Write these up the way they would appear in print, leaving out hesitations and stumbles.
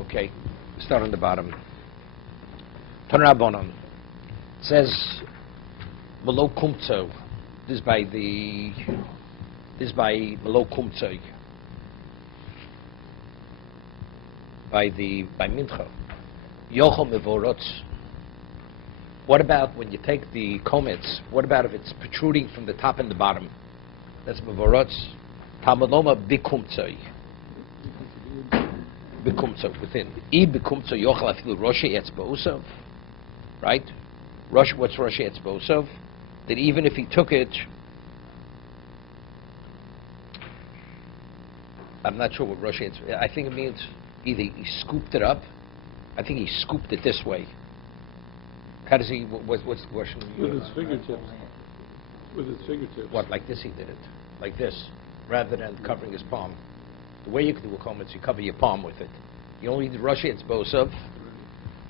Okay, start on the bottom. Tanrabonon says below kumtzo. This is by below kumtzo. By mincha. Yochel mevorotz. What about when you take the komets? What about if it's protruding from the top and the bottom? That's mevorotz. Tamaloma bikumtzo. Bikumtzo within. I bikumtzo yochel afilu roshi etzbosov. Right? What's roshi etzbosov? That even if he took it, I'm not sure what roshi etzbosov. I think it means either he scooped it up. I think he scooped it this way. How does he? What's the question? With his fingertips. With his fingertips. What, like this? He did it, like this, rather than covering his palm. The way you can do a comb is you cover your palm with it. You only need Rashi Etzbosov.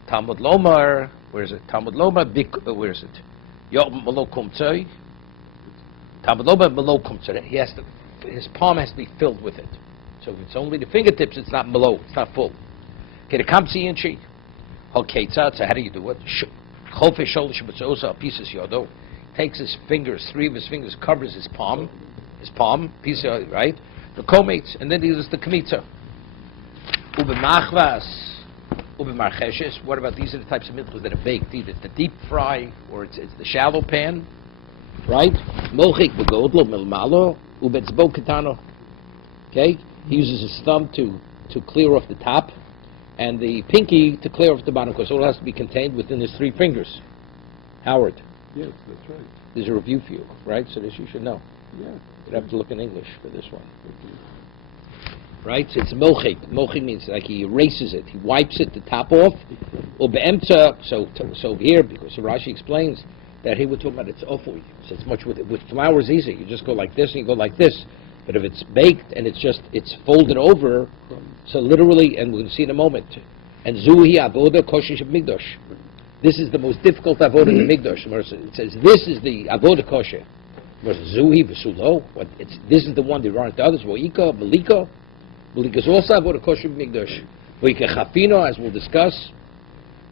Talmud Lomar. Where is it? Talmud Lomar. Where is it? Yom Malo Kumtzoi. Talmud Lomar Malo Kumtzoi. His palm has to be filled with it. So if it's only the fingertips, it's not Malo. It's not full. Okay, the Kamsi Inchi. Okay, so how do you do it? Chofe Sholish B'tzosa pieces Yodo. Takes his fingers, 3 of his fingers, covers his palm, piece of, right? The komates, and then he uses the kmitza. Ube machvas, ube marcheshes. What about these are the types of minchas that are baked? Either it's the deep fry or it's the shallow pan, right? Mochik begodlo milmalo ube tzbo ketano. Okay, he uses his thumb to clear off the top, and the pinky to clear off the bottom, because all has to be contained within his 3 fingers. Howard. Yes, that's right. There's a review for you, right? So this you should know. Yeah. You'd have to look in English for this one. Right? So it's mochik. Mochik means like he erases it. He wipes it, the top off. Or be'emtza, so here, because Rashi explains that he would talk about it's ofui. So it's much with flour is easy. You just go like this and you go like this. But if it's baked and it's folded over, so literally, and we'll see in a moment, and zuhi avoda kosher migdosh. This is the most difficult avodah in the Mikdash. It says this is the avodah kosher. Zuhi v'sulo. This is the one that aren't the others. Voika, Malika. Malika is also avodah kosher in Mikdash. Voika chafino, as we'll discuss,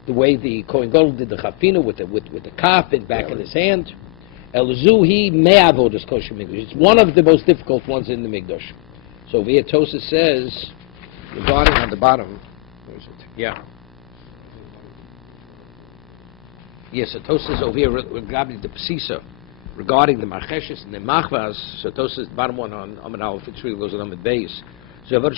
the way the Kohen Gadol did the chafino with the kaf and back in his hand. El zuhi me avodah kosher in Mikdash. It's one of the most difficult ones in the Mikdash. So here Tosa says, regarding on the bottom, where is it? Yeah. Yes, so Tosa says over here regarding the Pesisa, regarding the Marcheshes and the Machvas. So Tosa says bottom one on Amid Aleph, it really goes on Amid Beis. So you would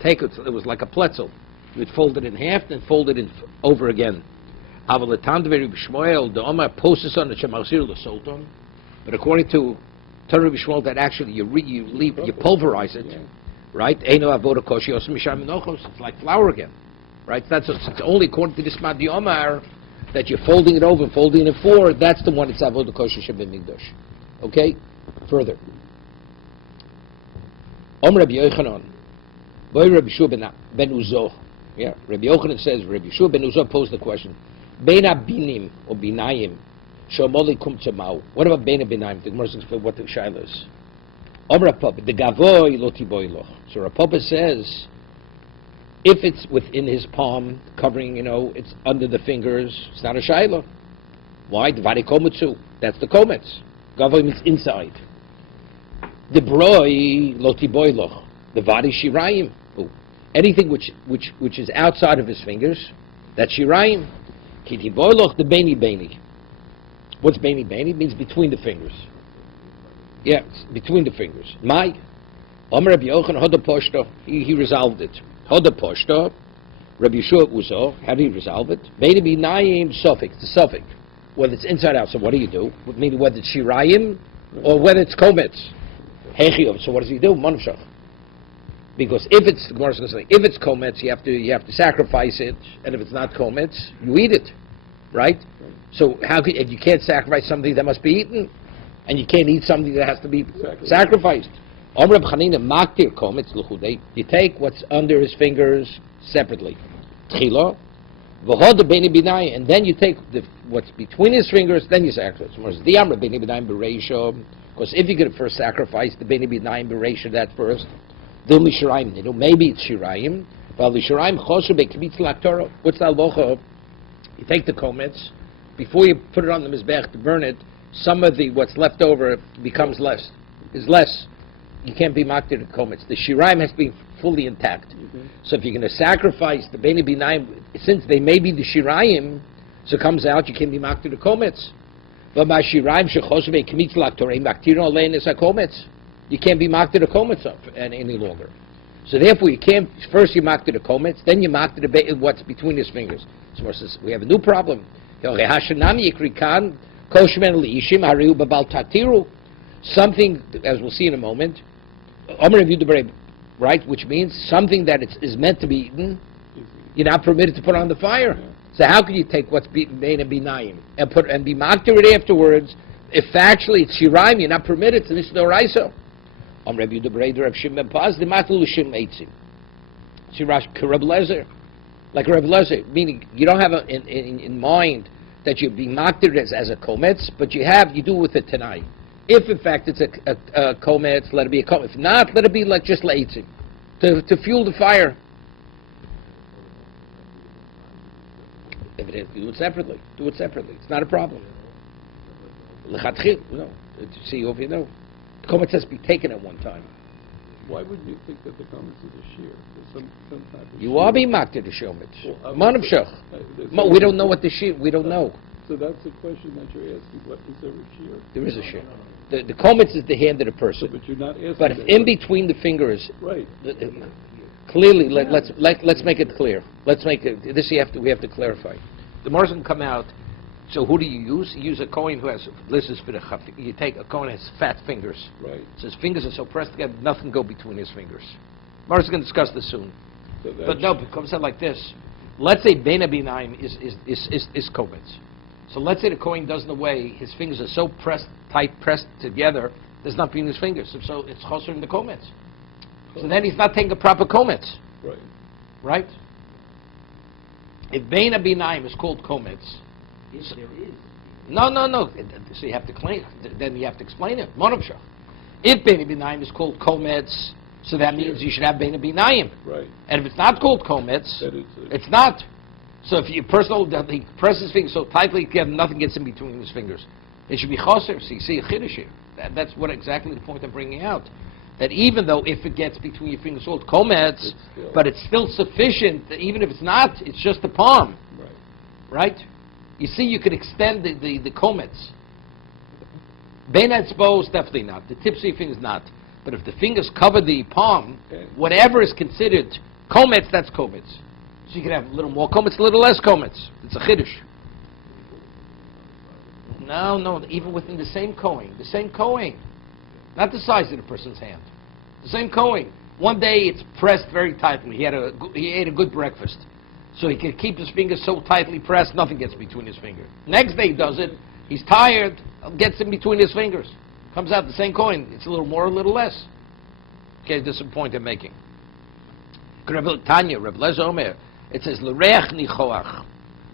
take it, it was like a pretzel. You would fold it in half, then fold it in over again. But according to Torah Bishmol, that actually you pulverize it. Right? It's like flour again. Right? It's only according to this Madi Omar that you're folding it over, folding it in 4. That's the one that's avodah kosher shebim migdash. Okay? Further. Rabbi Yochanan. Boy Rabbi Shua ben Uzo. Yeah. Rabbi Yochanan says, Rabbi Shua ben Uzo posed the question. Beina binim or binayim shomoli kum tzamau. What about beina binayim? The Gemara explains what the shaila is. So Rapapa says, if it's within his palm, covering, it's under the fingers, it's not a shaila. Why? Dvari kometsu. That's the komets. Gavoy means inside. The broi loti boiloch. The vadi shirayim. Anything which is outside of his fingers, that's shirayim. Kiti boiloch the beni. What's beni? It means between the fingers. Yeah, between the fingers. My Rabbi Yochanan Hoda Poshta, he resolved it. Hoda Poshta, Rabbi Yeshua Uzo, how do you resolve it? Maybe be Naim suffix, the suffix. Whether it's inside out, so what do you do? Meaning whether it's Shirayim or whether it's Komets. Hechiov, so what does he do? Manavshach. Because if it's, the Gemara is going to say, if it's Komets, you have to sacrifice it, and if it's not Komets, you eat it. Right? So if you can't sacrifice something that must be eaten, and you can't eat something that has to be sacrificed. You take what's under his fingers separately. Tchila, V'hod the beini b'nayim, and then you take what's between his fingers, then you sacrifice. Because if you're going to first sacrifice the beini b'nayim b'reisha, that first, then l'shirayim. Maybe it's shirayim, but l'shirayim chosher be'kmitz l'aktorah. What's the halacha? You take the komets, before you put it on the mizbech to burn it, some of the what's left over becomes less. You can't be makdir the komets. The shirayim has to be fully intact. Mm-hmm. So if you're going to sacrifice the beini b'nayim, since they may be the shirayim, so it comes out you can't be makdir the komets. But my shirayim shechoshe be'kmitz l'aktorah maktir olein is a komets. You can't be makdir the komets any longer. So therefore you can't. First you makdir the komets, then you makdir the what's between his fingers. So we have a new problem. Something, as we'll see in a moment, right, which means something that is meant to be eaten, you're not permitted to put on the fire. So how can you take what's made and be naim and be makdir it afterwards? If actually it's shirayim, you're not permitted to this doraisa. Like Reb Lezer, meaning you don't have in mind that you're being makdir as a kometz, but you do with it tonight. If in fact it's a kometz, let it be a kometz. If not, let it be like just leitzim, to fuel the fire. If it is, do it separately. It's not a problem. No, see if you know. The kometz has to be taken at one time. Why wouldn't you think that the comments is a shear? Some type of you are being makdir the shomets. Manav shach. We don't know what the shear. We don't know. So that's the question that you're asking. What is there a shear? There is a shear. The kometz is the hand of the person. So, but you're not asking. But if in between the fingers, right? Clearly, let's make it clear. Let's make it. This we have to clarify. The Mars can come out. So who do you use? You use a Kohen who has, you take a Kohen who has fat fingers. Right. So his fingers are so pressed together, nothing go between his fingers. Mars is going to discuss this soon. So but no, it comes out like this. Let's say Beina B'Naim is Kovetz. So let's say the Kohen does in a way, his fingers are so pressed together, there's not between his fingers. So it's Choser in the Kometz. So then he's not taking a proper Kometz. Right. Right? If Beina B'Naim is called Kometz, Yes, there is. No. So you have to claim. Then you have to explain it. Monopshach. If Beina B'Naim is called Kometz, so that means you should have Beina B'Naim. Right. And if it's not called Kometz, it's not. So if you he presses his fingers so tightly together, nothing gets in between his fingers. It should be choser. So you see a chiddush here. That's what exactly the point I'm bringing out. That even though if it gets between your fingers called Kometz, but it's still sufficient. That even if it's not, it's just the palm. Right? You see, you could extend the kometz. Bein exposed, definitely not. The tips of your fingers, not. But if the fingers cover the palm, whatever is considered kometz, that's kometz. So you can have a little more kometz, a little less kometz. It's a chiddush. No, even within the same kohen. Not the size of the person's hand. The same kohen. One day it's pressed very tightly. He ate a good breakfast. So he can keep his fingers so tightly pressed, nothing gets between his fingers. Next day he does it, he's tired, gets in between his fingers. Comes out the same coin, it's a little more, a little less. Okay, this is the point I'm making. Tanya, Reb Lezer Omer, it says, L'reach nichoach.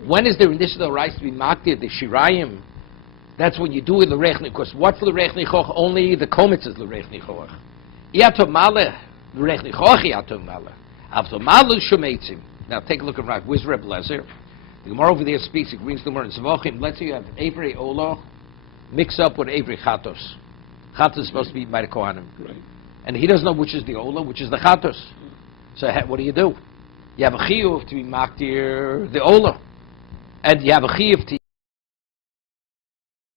When is there initial rights to be makdir, the shirayim? That's what you do with l'reach nichoach. Because what's l'reach nichoach? Only the kometz is l'reach nichoach. Iatom maleh, l'reach nichoach iatom maleh. Avtom maleh shumeitzim. Now take a look at right. Where's Reb Lezer? The Gemara over there speaks. It brings the Gemara in Zvachim. Let's say you have Avery Ola mix up with Avery Chatos. Chatos is supposed to be eaten by the Kohanim. Right. And he doesn't know which is the Ola, which is the Chatos. So what do? You have a chiyuv to be makdir the Ola. And you have a chiyuv to